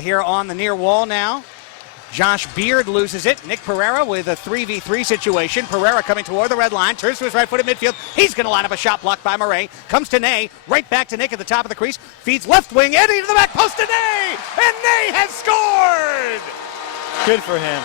Here on the near wall now. Josh Beard loses it. Nick Pereira with a 3v3 situation. Pereira coming toward the red line. Turns to his right foot at midfield. He's going to line up a shot blocked by Murray. Comes to Ney. Right back to Nick at the top of the crease. Feeds left wing. Eddie to the back post to Ney. And Ney has scored. Good for him.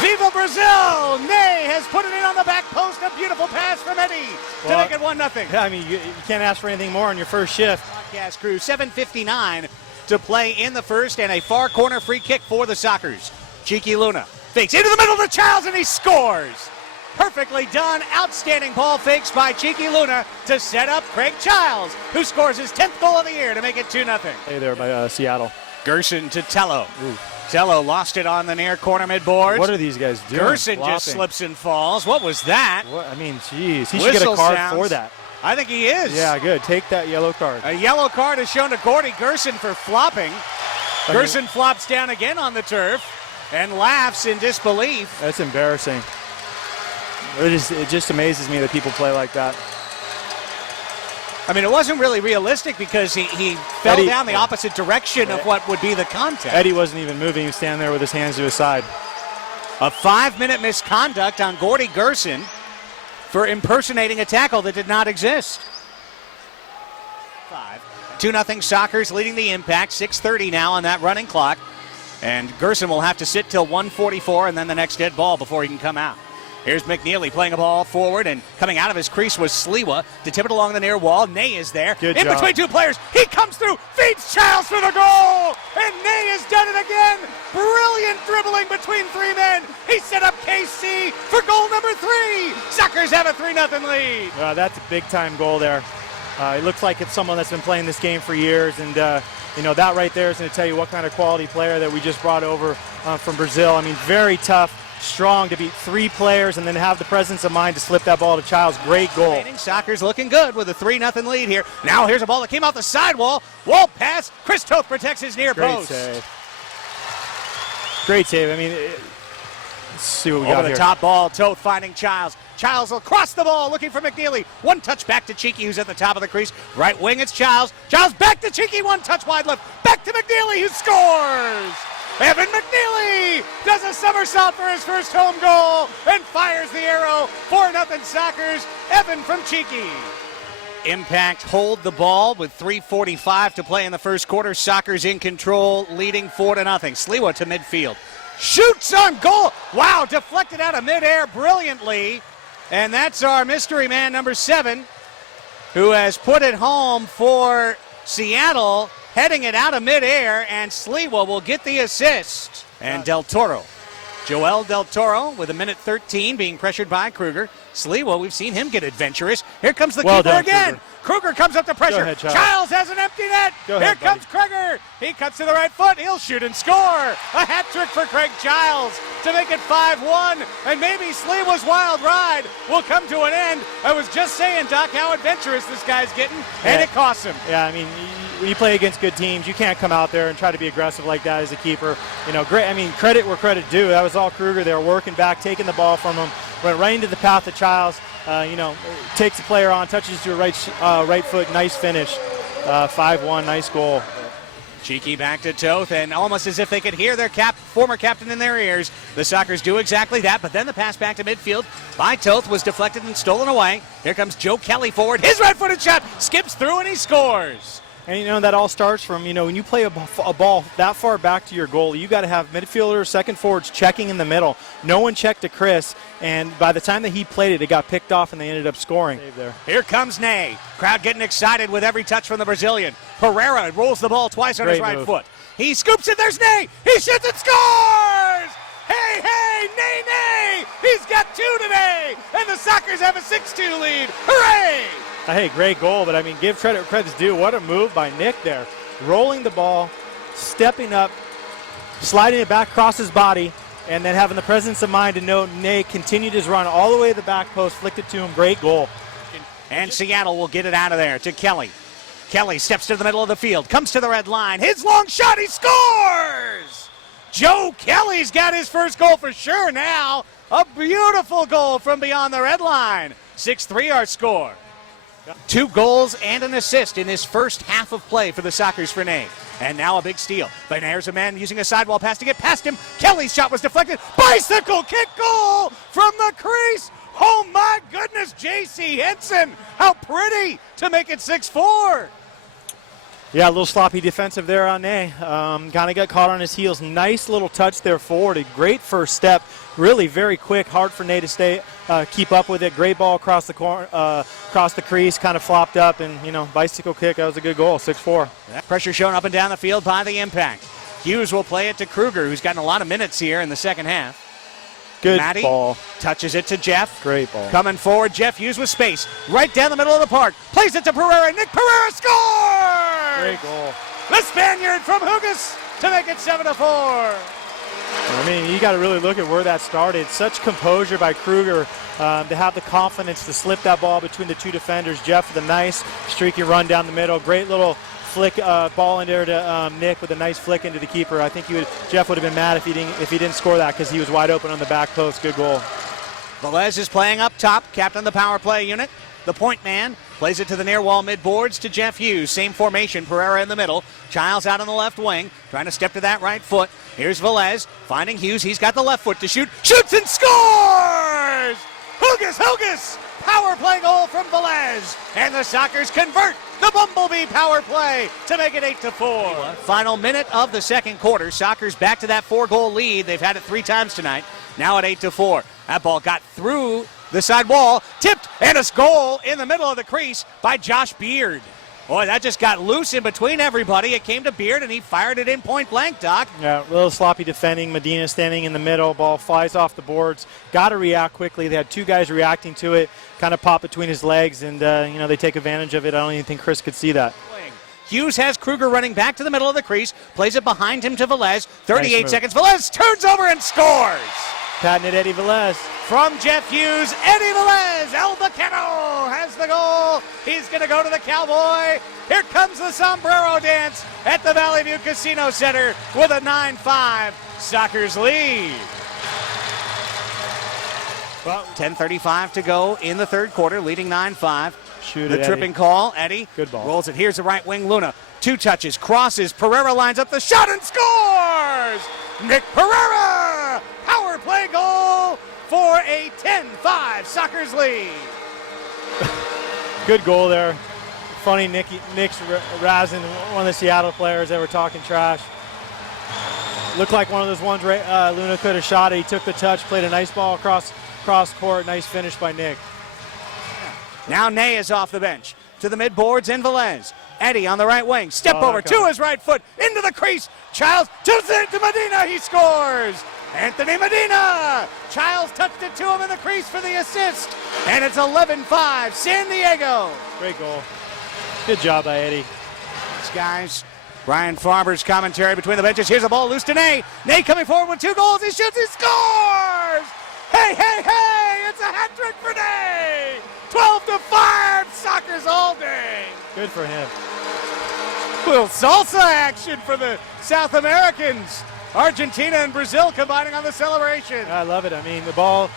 Viva Brazil! Ney has put it in on the back post. A beautiful pass from Eddie to make it 1-0. Yeah, I mean, you can't ask for anything more on your first shift. Podcast crew, 7:59 to play in the first, and a far corner free kick for the Sockers. Cheeky Luna fakes into the middle to Childs, and he scores. Perfectly done. Outstanding ball fakes by Cheeky Luna to set up Craig Childs, who scores his 10th goal of the year to make it 2-0. Hey there by Seattle. Gerson to Tello. Ooh. Tello lost it on the near corner midboards. What are these guys doing? Gerson just slips and falls. What was that? What? I mean, geez. He should get a card for that. I think he is. Yeah, good. Take that yellow card. A yellow card is shown to Gordy Gerson for flopping. Gerson flops down again on the turf and laughs in disbelief. That's embarrassing. It just amazes me that people play like that. I mean, it wasn't really realistic because he fell down the opposite direction of what would be the contact. Eddie wasn't even moving. He was standing there with his hands to his side. A 5-minute misconduct on Gordy Gerson for impersonating a tackle that did not exist. 2-0 Sockers leading the Impact. 6:30 now on that running clock. And Gerson will have to sit till 1:44 and then the next dead ball before he can come out. Here's McNeely playing a ball forward, and coming out of his crease was Sliwa to tip it along the near wall. Ney is there. Good in job. Between two players. He comes through, feeds Childs for the goal, and Ney has done it again. Brilliant dribbling between three men. He set up KC for goal number 3. Sockers have a 3-0 lead. That's a big-time goal there. It looks like it's someone that's been playing this game for years, and that right there is going to tell you what kind of quality player that we just brought over from Brazil. I mean, very tough, strong to beat 3 players and then have the presence of mind to slip that ball to Childs. Great goal. Sockers looking good with a 3-0 lead here. Now here's a ball that came off the sidewall. Wall pass. Chris Toth protects his near post. Great save. I mean, let's see what we got here. Over the top ball, Toth finding Childs. Childs will cross the ball, looking for McNeely. One touch back to Cheeky, who's at the top of the crease. Right wing, it's Childs. Childs back to Cheeky, one touch wide left. Back to McNeely, who scores! Evan McNeely does a somersault for his first home goal and fires the arrow. 4-0 Sockers. Evan from Cheeky. Impact hold the ball with 3:45 to play in the first quarter. Sockers in control, leading 4-0. Sliwa to midfield. Shoots on goal. Wow, deflected out of midair brilliantly. And that's our mystery man, number 7, who has put it home for Seattle, heading it out of midair, and Sliwa will get the assist. And Del Toro. Joel Del Toro with 1:13 being pressured by Kruger. Sliwa, we've seen him get adventurous. Here comes the keeper again. Kruger comes up to pressure. Ahead, Childs has an empty net. Here comes Kruger. He cuts to the right foot. He'll shoot and score. A hat trick for Craig Childs to make it 5-1. And maybe Sliwa's wild ride will come to an end. I was just saying, Doc, how adventurous this guy's getting, and it costs him. Yeah, I mean, when you play against good teams, you can't come out there and try to be aggressive like that as a keeper. Great. I mean, credit where credit due. That was all Kruger. They were working back, taking the ball from him, went right into the path of Childs. Takes the player on, touches to a right foot, nice finish. 5-1, nice goal. Cheeky back to Toth, and almost as if they could hear their former captain in their ears, the Sockers do exactly that, but then the pass back to midfield by Toth was deflected and stolen away. Here comes Joe Kelly forward. His right-footed shot skips through, and he scores. And, that all starts from, when you play a ball that far back to your goal, you got to have midfielders, second forwards checking in the middle. No one checked to Chris, and by the time that he played it got picked off, and they ended up scoring. Here comes Ney. Crowd getting excited with every touch from the Brazilian. Pereira rolls the ball twice on his right foot. He scoops it. There's Ney. He shoots and scores! Hey, Ney! He's got 2 today, and the Sockers have a 6-2 lead. Hooray! Hey, great goal, but give credit where credit's due. What a move by Nick there. Rolling the ball, stepping up, sliding it back across his body, and then having the presence of mind to know Ney continued his run all the way to the back post, flicked it to him. Great goal. And Seattle will get it out of there to Kelly. Kelly steps to the middle of the field, comes to the red line. His long shot, he scores! Joe Kelly's got his first goal for sure now. A beautiful goal from beyond the red line. 6-3 our score. 2 goals and an assist in this first half of play for the Sockers for Ney. And now a big steal. But there's a man using a sidewall pass to get past him. Kelly's shot was deflected. Bicycle kick goal from the crease. Oh my goodness, J.C. Henson. How pretty to make it 6-4. Yeah, a little sloppy defensive there on Ney. Kind of got caught on his heels. Nice little touch there forward. A great first step. Really very quick. Hard for Ney to keep up with it. Great ball across the corner, across the crease. Kind of flopped up and, bicycle kick. That was a good goal. 6-4. Pressure shown up and down the field by the Impact. Hughes will play it to Kruger, who's gotten a lot of minutes here in the second half. Good Matty ball. Touches it to Jeff. Great ball. Coming forward, Jeff Hughes with space. Right down the middle of the park. Plays it to Pereira. Nick Pereira scores! Great goal. The Spaniard from Hugas to make it 7-4. You got to really look at where that started. Such composure by Kruger to have the confidence to slip that ball between the 2 defenders. Jeff with a nice streaky run down the middle. Great little flick ball in there to Nick with a nice flick into the keeper. I think Jeff would have been mad if he didn't score that because he was wide open on the back post. Good goal. Velez is playing up top, captain of the power play unit. The point man plays it to the near wall mid boards to Jeff Hughes. Same formation, Pereira in the middle. Childs out on the left wing, trying to step to that right foot. Here's Velez finding Hughes. He's got the left foot to shoot. Shoots and scores! Hugas! Power play goal from Velez. And the Sockers convert the Bumblebee power play to make it 8-4. Final minute of the second quarter. Sockers back to that 4-goal lead. They've had it 3 times tonight. Now at 8-4. That ball got through the side wall, tipped, and a goal in the middle of the crease by Josh Beard. Boy, that just got loose in between everybody. It came to Beard, and he fired it in point blank, Doc. Yeah, a little sloppy defending. Medina standing in the middle. Ball flies off the boards. Got to react quickly. They had 2 guys reacting to it. Kind of pop between his legs, and, they take advantage of it. I don't even think Chris could see that. Hughes has Kruger running back to the middle of the crease. Plays it behind him to Velez. 38 nice seconds. Velez turns over and scores. Patting it, Eddie Velez. From Jeff Hughes, Eddie Velez. El Bacano has the goal. He's going to go to the Cowboy. Here comes the sombrero dance at the Valley View Casino Center with a 9-5 Sockers lead. Well, 10:35 to go in the third quarter, leading 9-5. Shoot the it, tripping Eddie. call, Eddie. Good ball. Rolls it. Here's the right wing, Luna. 2 touches, crosses. Pereira lines up the shot and scores! Nick Pereira! Power play goal for a 10-5 Sockers lead. Good goal there. Funny, Nick's razzing one of the Seattle players that were talking trash. Looked like one of those ones Luna could have shot it. He took the touch, played a nice ball across court. Nice finish by Nick. Now Ney is off the bench. To the mid-boards and Velez. Eddie on the right wing. Step over to his right foot. Into the crease. Childs to Medina. He scores. Anthony Medina. Childs touched it to him in the crease for the assist. And it's 11-5 San Diego. Great goal. Good job by Eddie. These guys. Brian Farber's commentary between the benches. Here's a ball loose to Ney. Ney coming forward with 2 goals. He shoots. He scores. Hey! It's a hat trick for Ney. 12-5 Sockers all day. Good for him. Little salsa action for the South Americans. Argentina and Brazil combining on the celebration. I love it. The ball,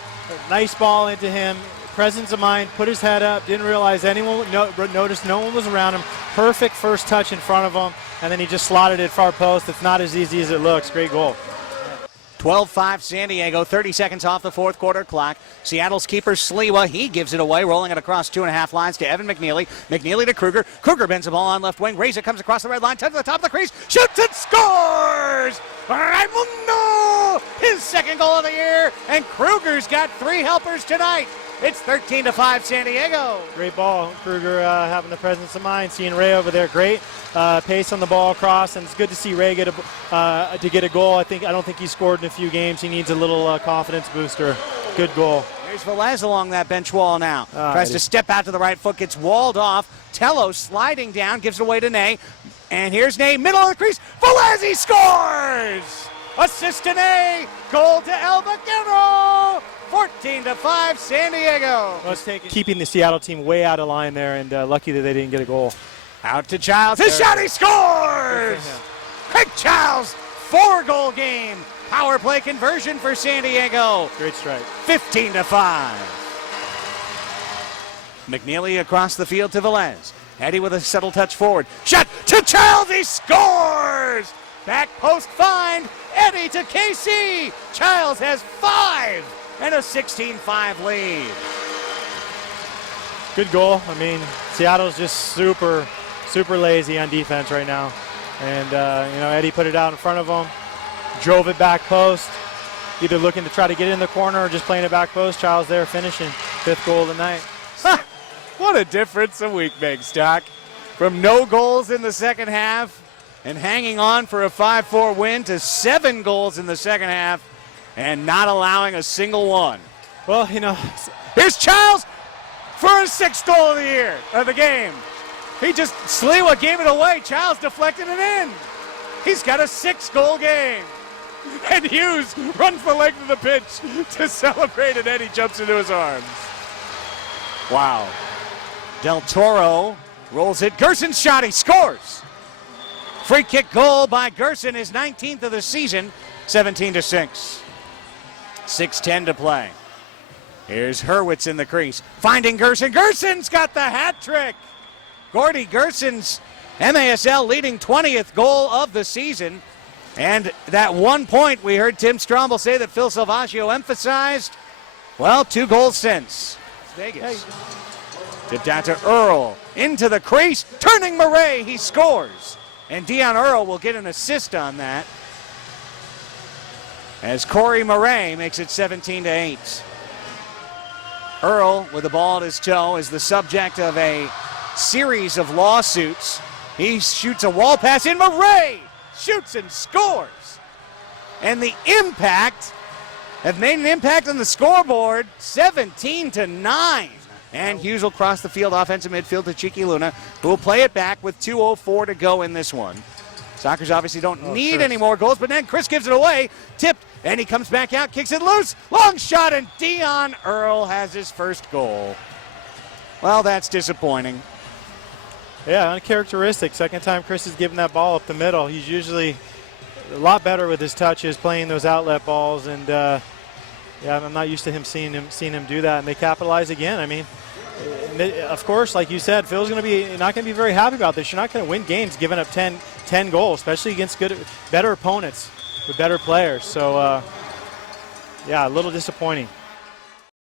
nice ball into him. Presence of mind, put his head up, didn't realize noticed no one was around him. Perfect first touch in front of him, and then he just slotted it far post. It's not as easy as it looks. Great goal. 12-5 San Diego, 30 seconds off the fourth quarter clock. Seattle's keeper Sliwa, he gives it away, rolling it across 2.5 lines to Evan McNeely. McNeely to Kruger. Kruger bends the ball on left wing. Reza comes across the red line, touches the top of the crease, shoots and scores! Raimundo! His second goal of the year, and Kruger's got 3 helpers tonight. It's 13-5 San Diego. Great ball. Kruger having the presence of mind. Seeing Ray over there, great pace on the ball across, and it's good to see Ray get a goal. I don't think he's scored in a few games. He needs a little confidence booster. Good goal. There's Velez along that bench wall now. Tries to step out to the right foot, gets walled off. Tello sliding down, gives it away to Ney. And here's Ney, middle of the crease. Velez, he scores! Assist to Ney. Goal to El Vaquero. 14-5 San Diego. Keeping the Seattle team way out of line there, and lucky that they didn't get a goal. Out to Childs. His shot, he scores! Craig Childs, 4-goal game. Power play conversion for San Diego. Great strike. 15-5. McNeely across the field to Velez. Eddie with a subtle touch forward. Shot to Childs. He scores! Back post find. Eddie to KC. Childs has 5 and a 16-5 lead. Good goal. I mean, Seattle's just super lazy on defense right now. And, Eddie put it out in front of him, drove it back post, either looking to try to get in the corner or just playing it back post. Childs there finishing. 5th goal of the night. What a difference a week makes, Doc. From no goals in the second half and hanging on for a 5-4 win to 7 goals in the second half and not allowing a single one. Well, Here's Childs for his 6th goal of the game. He just, Sliwa gave it away. Childs deflected it in. He's got a 6-goal game. And Hughes runs the length of the pitch to celebrate, and Eddie jumps into his arms. Wow. Del Toro rolls it. Gerson's shot. He scores. Free kick goal by Gerson, his 19th of the season, 17-6. 6:10 to play. Here's Hurwitz in the crease, finding Gerson. Gerson's got the hat trick. Gordy Gerson's MASL leading 20th goal of the season. And that 1 point we heard Tim Stromble say that Phil Salvaggio emphasized. Well, 2 goals since. It's Vegas. Tipped out to Earl. Into the crease. Turning Murray. He scores. And Dion Earl will get an assist on that, as Corey Murray makes it 17-8. Earl, with the ball at his toe, is the subject of a series of lawsuits. He shoots a wall pass in. Murray shoots and scores. And the impact have made an impact on the scoreboard, 17-9. And Hughes will cross the field, offensive midfield to Cheeky Luna, who will play it back with 2:04 to go in this one. Sockers obviously don't need any more goals, but then Chris gives it away, tipped, and he comes back out, kicks it loose, long shot, and Dion Earl has his 1st goal. Well, that's disappointing. Yeah, uncharacteristic. Second time Chris has given that ball up the middle. He's usually a lot better with his touches, playing those outlet balls, and I'm not used to seeing him do that, and they capitalize again. I mean, of course, like you said, Phil's not going to be very happy about this. You're not going to win games giving up 10 goals, especially against better opponents with better players. So, a little disappointing.